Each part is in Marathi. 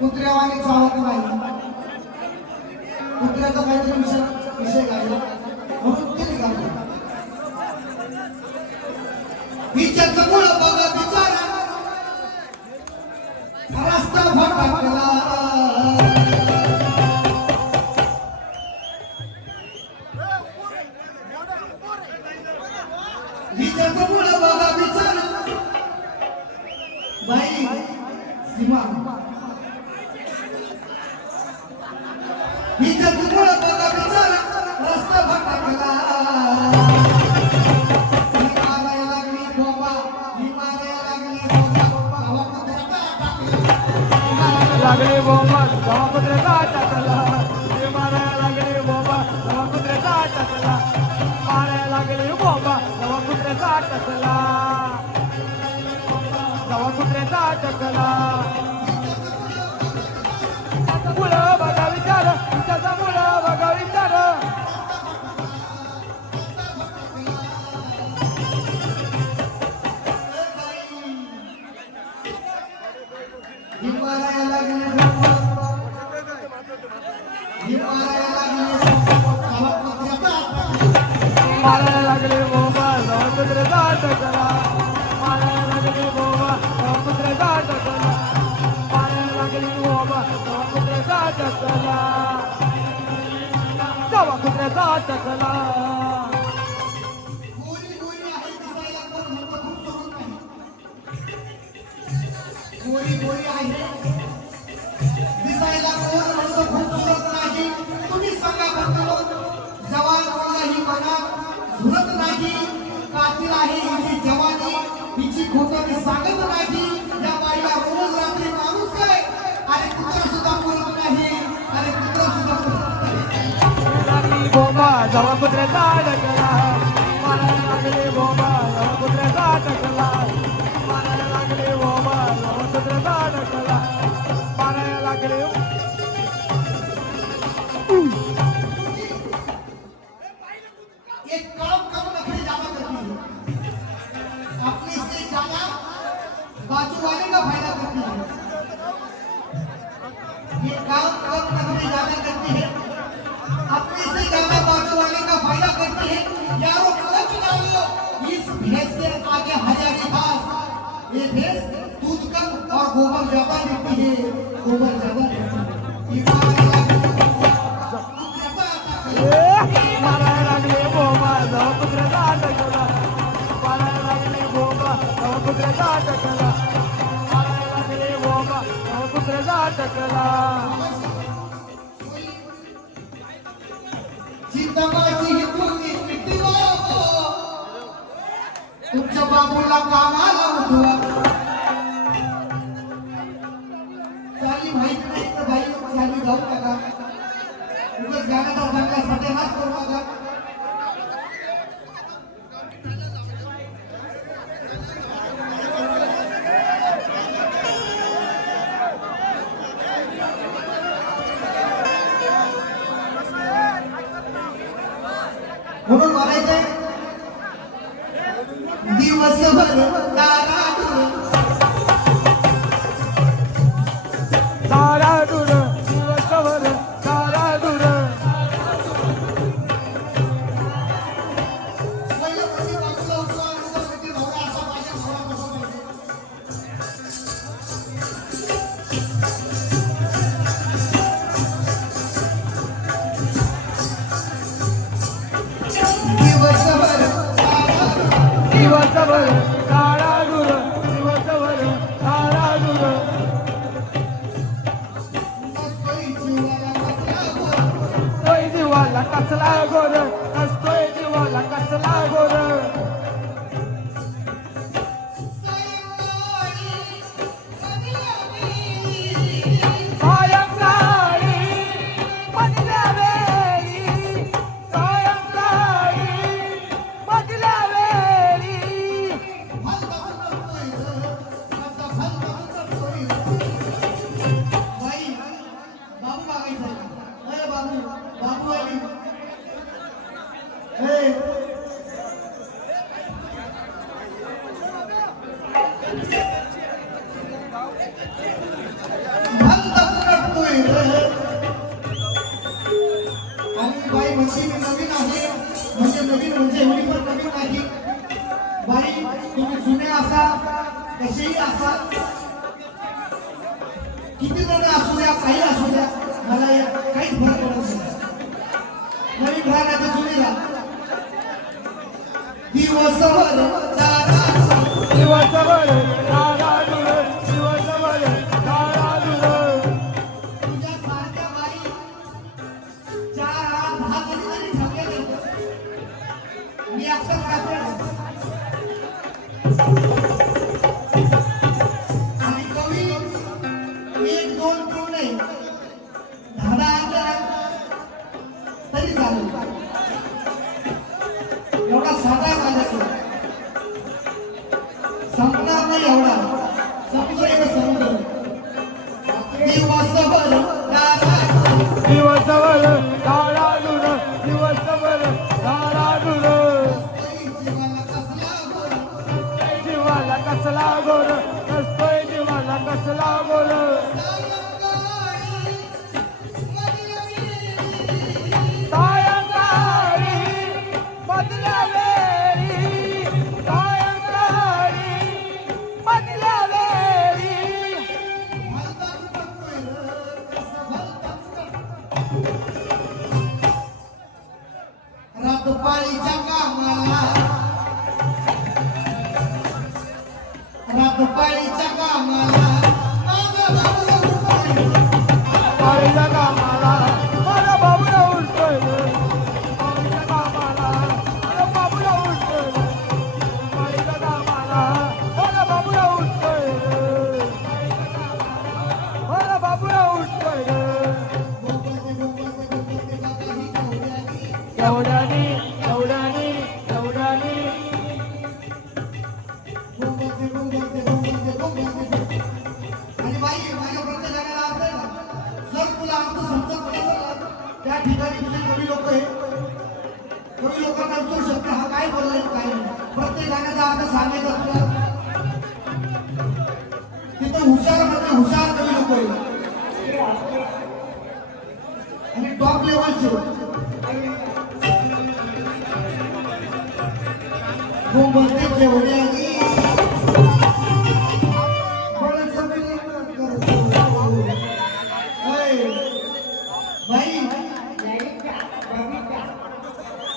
कुत्र्यावाने चावत नाही. कुत्र्याचा काहीतरी विषय गायला म्हणून ते निघाले. हिच्याचं मुळ बघा बिचारा रस्ता भटकला. हिच्याचं मुळ बघा बिचारा बाई सीमा. हिच्याचं मुळ बघा बिचारा रस्ता भटकला. लागले बोंबा जवा कुत्र्याचा टाकला. मारायला लागले बोंबा जवा कुत्र्याचा टाकला. मारायला लागले बोंबा जवा कुत्र्याचा टाकला. जवा कुत्र्याचा टाकला. मुलं बघा विचार त्याचा मुलं बघा विचार. मारायला लागले बोंबा जवा कुत्र्याचा टाकला. मारायला लागले बोंबा जवा कुत्र्याचा टाकला. मारायला लागले बोंबा जवा कुत्र्याचा टाकला. जवा कुत्र्याचा टाकला. गोरी गोरी आहे दिसायला कोण म्हणतो खूपसूरत नाही. तुम्ही सांगा बघतो जवान कोणाही मनात झुरत नाही. कातील आहे हिची जवानी हिची खोटं मी सांगत नाही. या बाईला रोज रात्री माणूस काय अरे कुत्रा सुद्धा बोलत नाही. अरे कुत्रा सुद्धा बोलत नाही. बोंबा जवा कुत्र्याचा टाकला. मारायला लागले बोंबा जवा कुत्र्याचा टाकला. मारायला लागले बोंबा जवा कुत्र्याचा टाकला. मारायला लागले. एक काम कम नखरे ज्यादा करती है. अपने से ज्यादा बाजू वाले का फायदा करती है. ये काम कम नखरे ज्यादा करती है. अपने से ज्यादा बाजू वाले का फायदा करती है. यारों कच डालो इस भैंस के आगे हजारे घास. ये भैंस दूध कम और गोबर ज्यादा देती है. गोबर ज्यादा देती है. मारायला लागले बोंबा जवा कुत्र्याचा टाकला. मारायला लागले बोंबा जवा कुत्र्याचा टाकला. मारायला लागले बोंबा जवा कुत्र्याचा टाकला. जिंदाबाजी ही पूर्वी मिट्टीवर तुमच्या बाबूला कामाला उठवा. चाली माहित नाही तर भाई चाली जाऊ नका. उगाच गाण्याचा चांगला सत्यानाश करू नका. म्हणून म्हणायचंय दिवसभर दारातून दाराडूर दिवसभर दाराडूर. पहिलं कधी बाजूला उठवा आणि जर कधी नवरा असा पाहिजे नवरा कसा पाहिजे. दिवसभर दिवसभर दाराडूर दिवसभर दाराडूर. नसतोय जीवाला कसला गोर. नसतोय जीवाला कसला गोर. नसतोय जीवाला कसला गोर. सायंकाळी मधल्या वेळी. सायंकाळी मधल्या वेळी. भलता करतोय असा भलता करतोय. बाई बाबू मागायचं. अरे बाबू बाबू आली बघतोय रे. आणि बाई म्हणजे मी नवीन आहे, म्हणजे एवढी पण नवीन नाही. बाई तुम्ही जुने असा कसेही असा, किती जण असू द्या, काही असू द्या, मला या काहीच फरक पडत नाही. नवीन राहा नाही तर जुने राहा. दिवसभर दिवसभर दाराडूर, दिवसभर दाराडूर. तुझ्यासारख्या बाई 4-10 जरी ठेवले मी एकटाच खाते. आणि कवी 1-2 किलो नाही, 10 आणलं तरी चालेल. एवढा साधा माझ्याकडे संपणार नाही, एवढा संपतोय का संपतो. दिवसभर दिवसभर दाराडूर, दिवसभर दाराडूर. जीवाला कसला गोर, नसतोय जीवाला कसला गोर. सायंकाळी मधल्या वेळी, सायंकाळी मधल्या वेळी. रातपाळीच्या कामाला, रातपाळीच्या कामाला पाळीच्या कामाला माझा बाबूला उठतोय ग. पाळीच्या कामाला माझा बाबूला उठतोय ग. पाळीच्या कामाला माझा बाबूला उठतोय ग. माझा बाबूला उठतोय ग. एवढ्यानी एवढ्यानी एवढ्यानी. आणि बाई माझ्या प्रत्येक गाण्याला अर्थ आहे ना. जर तुला अर्थ समजत नसेल ना, त्या ठिकाणी तुझे कवी लोक आहे, कवी लोकांना विचारू शकते हा काय बोललाय काय नाही. प्रत्येक गाण्याचा अर्थ सांगायचा तुला. तिथं हुशार म्हणजे हुशार कवी लोक आहे आणि टॉप लेवलचे. बोलते तेवढे आणि भाई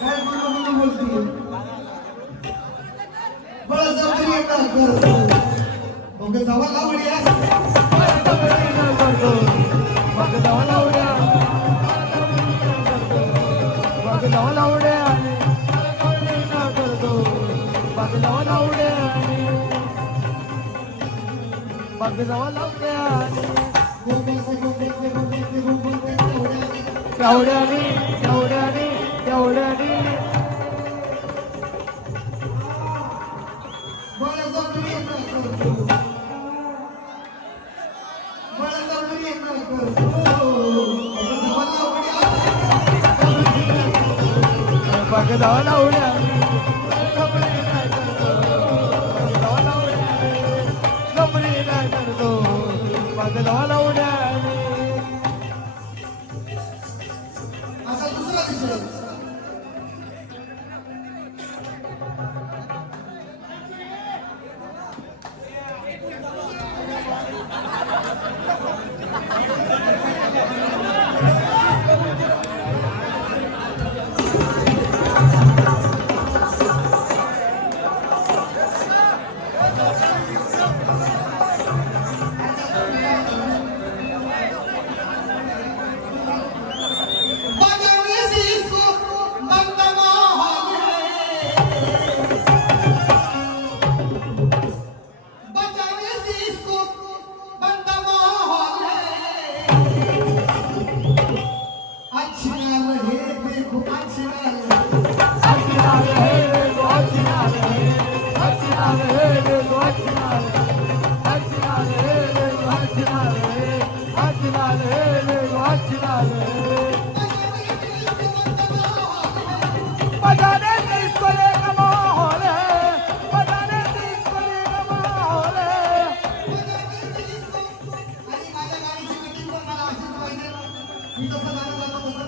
काय बोलते बळजबरी येतात करतो. मग जवळ लावली तेवढ्यानी तेवढ्यानी तेवढ्यानी. बळजबरी येतात करतो. बळजबरी येतात करतो. जवळ लावली असा दुसरा दिसला. मी जसं गाणं गातो तसं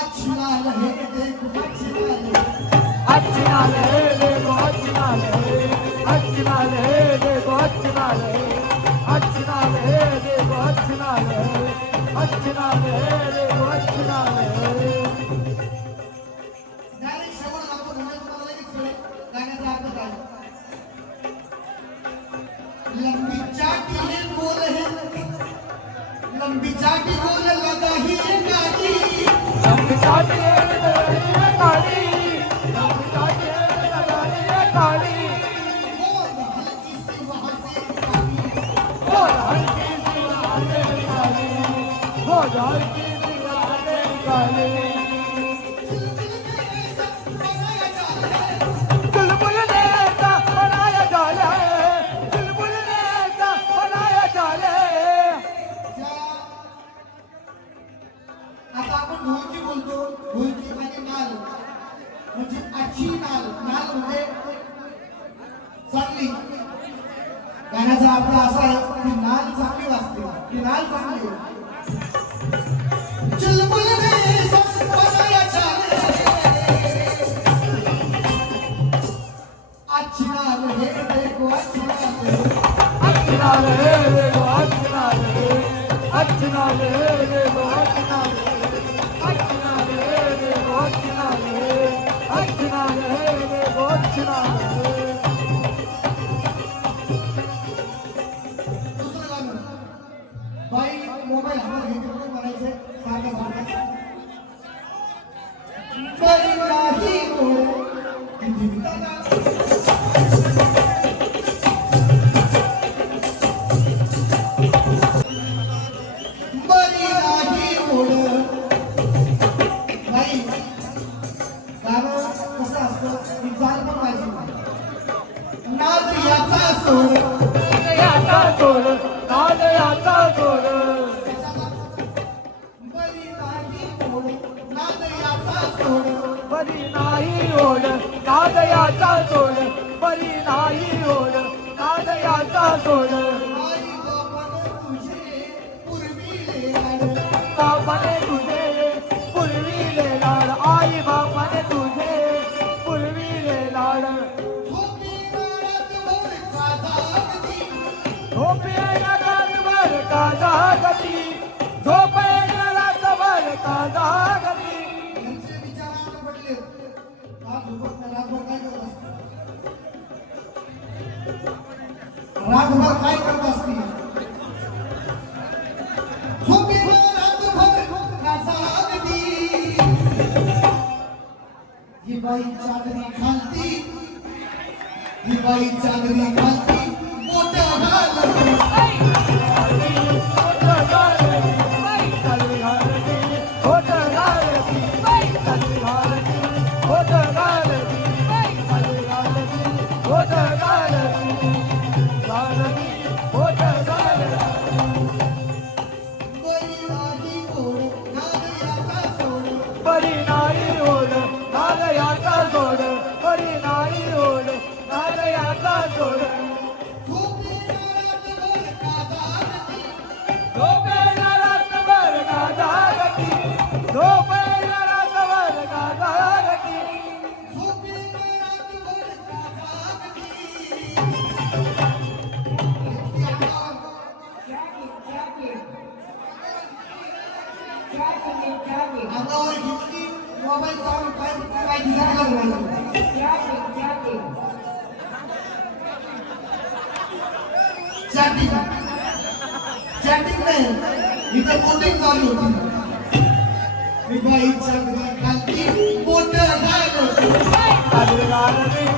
अच्छी लाल है देखो अच्छी लाल है अच्छी नाल है देखो अच्छी नाल है अच्छी नाल है देखो अच्छी नाल है अच्छी नाल है देखो अच्छी नाल है अच्छी नाल है देखो अच्छी नाल है डायरेक्ट शेवट गातो म्हणजे तुम्हाला लगेच कळेल गाण्याचा अर्थ काय लंबी चाटी है गोल है लंबी चाटी गोल लगा ही गाड़ी लंबी चाटी है काली लंबी चाटी है काली और हल्की सी वहां से काली और हल्की सी आने काली और हल्की सी आने काली चुलबुल ने ऐसा बनाया जाल है चुलबुल ने ऐसा बनाया जाल है आता आपण ढोलकी बोलतो ढोलकी म्हणजे नाल म्हणजे अच्छी नाल नाल म्हणजे चांगली गाण्याचा अर्थ असा आहे की नाल चांगली वाजते ती नाल चांगली आहे चुलबुल ने सब बनाया जाल अच्छी नाल है देखो अच्छी नाल है अच्छी नाल है देखो अच्छी नाल है अच्छी नाल है देखो अच्छी नाल है अच्छी नाल है देखो अच्छी नाल है अच्छी नाल है देखो अच्छी नाल है दुसरं गाणं बाई मोबाईल हातात घेते म्हणून म्हणायचे सारखं सारखं बरी नाही गोड किती विधाना बरी नाही गोड नाही गाणं कसं असतं की जाल पण माझी नाद याचा सोड याचा सोड नाद याचा सोड बरी नाही गोड नाद याचा सोड बरी नाही ओढ नाद याचा सोड बरी नाही ओढ नाद याचा सोड आई बापानं तुझे पूर्वी लाड बापाने तुझे पुरविले लाड आई बापाने तुझे पुरविले लाड झोपी नाळात वर काजागती झोपेला रातभर का जागती झोपेला रातभर का जागती यांचे विचार आता पडले आज झोपत नाही रातभर काय करत असते रातभर काय करत असते झोपी रातभर काजागती ही बाई चादरी घालती ही बाई चादरी घालती मोठं घालती बरी नाही गोड नाद याचा सोड बरी नाही ओढ नाद याचा सोड बरी नाही ओढ नाद याचा सोड झोपी रातभर काजागती झोपेला रातभर का जागती झोपेला रातभर का जागती झोपी रातभर काजागती अंगावर घेतली मोबाईल चालू काय काय दिसायला लागलं चॅटिंग चॅटिंग नाही इथं बोटिंग चालू होती मी बाईच्या घरी खालती बोट घालत काली